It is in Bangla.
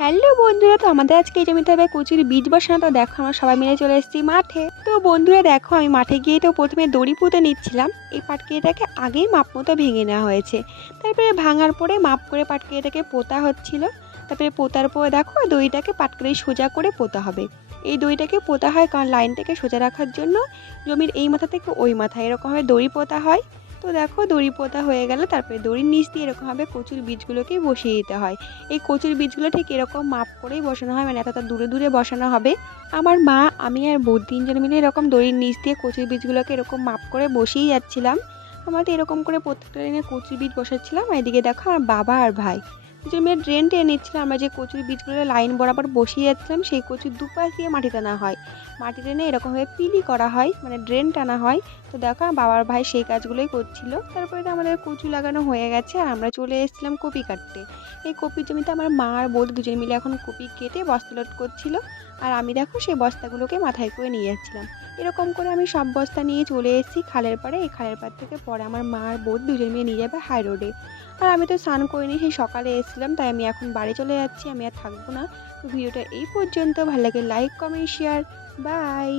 হ্যালো বন্ধুরা, তো আমাদের আজকে এই জমিতে হবে কচুর বীজ বসানো। তো দেখো আমরা সবাই মিলে চলে এসেছি মাঠে। তো বন্ধুরা দেখো, আমি মাঠে গিয়ে তো প্রথমে দড়ি পুঁতে নিচ্ছিলাম। এই পাটকেলটাকে আগেই মাপ মতো ভেঙে নেওয়া হয়েছে, তারপরে ভাঙার পরে মাপ করে পাটকেলটাকে পোতা হচ্ছিল। তারপরে পোতার পরে দেখো দড়িটাকে পাটকেলে সোজা করে পোতা হবে। এই দড়িটাকে পোতা হয় কারণ লাইনটাকে সোজা রাখার জন্য। জমির এই মাথা থেকে ওই মাথা এরকমভাবে দড়ি পোতা হয়। তো দেখো দড়ি পোতা হয়ে গেল, তারপরে দড়ির নিচ দিয়ে এরকমভাবে কচুর বীজগুলোকে বসিয়ে দিতে হয়। এই কচুর বীজগুলো ঠিক এরকম মাপ করেই বসানো হয়, মানে এতটা দূরে দূরে বসানো হবে। আমার মা, আমি আর বউ তিনজন মিলে এরকম দড়ির নিচ দিয়ে কচুর বীজগুলোকে এরকম মাপ করে বসিয়ে যাচ্ছিলাম। আমরা তো এরকম করে প্রত্যেকটা দিনে কচুর বীজ বসাচ্ছিলাম। আর এদিকে দেখো আমার বাবা আর ভাই দুজন মিলে ড্রেন টেনে নিচ্ছিলাম। আমরা যে কচুর বীজগুলো লাইন বরাবর বসিয়ে যাচ্ছিলাম, সেই কচুর দুপাশ দিয়ে মাটি টানা হয়। মাটি টেনে এরকমভাবে পিলি করা হয়, মানে ড্রেন টানা হয়। তো দেখো আমার বাবার ভাই সেই কাজগুলোই করছিল। তারপরে তো আমাদের কচু লাগানো হয়ে গেছে আর আমরা চলে এসেছিলাম কপি কাটতে। এই কপির জমিতে আমার মা আর বৌদি দুজন মিলে এখন কপি কেটে বস্তা লোড করছিল। আর আমি দেখো সেই বস্তাগুলোকে মাথায় করে নিয়ে যাচ্ছিলাম। এরকম করে আমি সব বস্তা নিয়ে চলে এসেছি খালের পাড়ে। এই খালের পাড় থেকে পরে আমার মা আর বৌদি দুজন মিলে নিয়ে যাবে হাই রোডে। আর আমি তো স্নান করিনি, সেই সকালে এসেছিলাম, তাই আমি এখন বাড়ি চলে যাচ্ছি। আমি আর থাকবো না। তো ভিডিওটা এই পর্যন্ত। ভালো লাগে লাইক কমেন্ট শেয়ার। বাই।